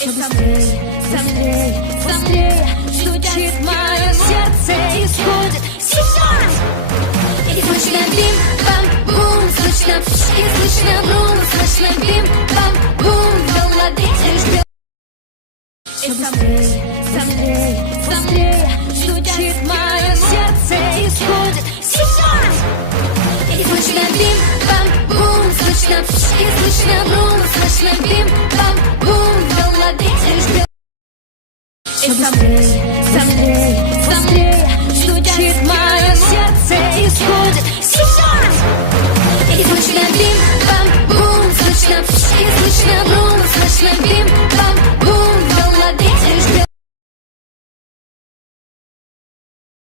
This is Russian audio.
Все быстрее, быстрее, быстрее стучит мое сердце и сходит с ума. И слышно бим-бам-бум, слышно пш, и слышно брум, слышно бим-бам-бум, в голове лишь бьет. Все быстрее, быстрее, быстрее стучит мое сердце и сходит с ума. И слышно бим-бам-бум, слышно пш, и слышно брум, слышно бим-бам-бум, в голове лишь бьет. Все быстрее, быстрее, быстрее стучит мое сердце и сходит с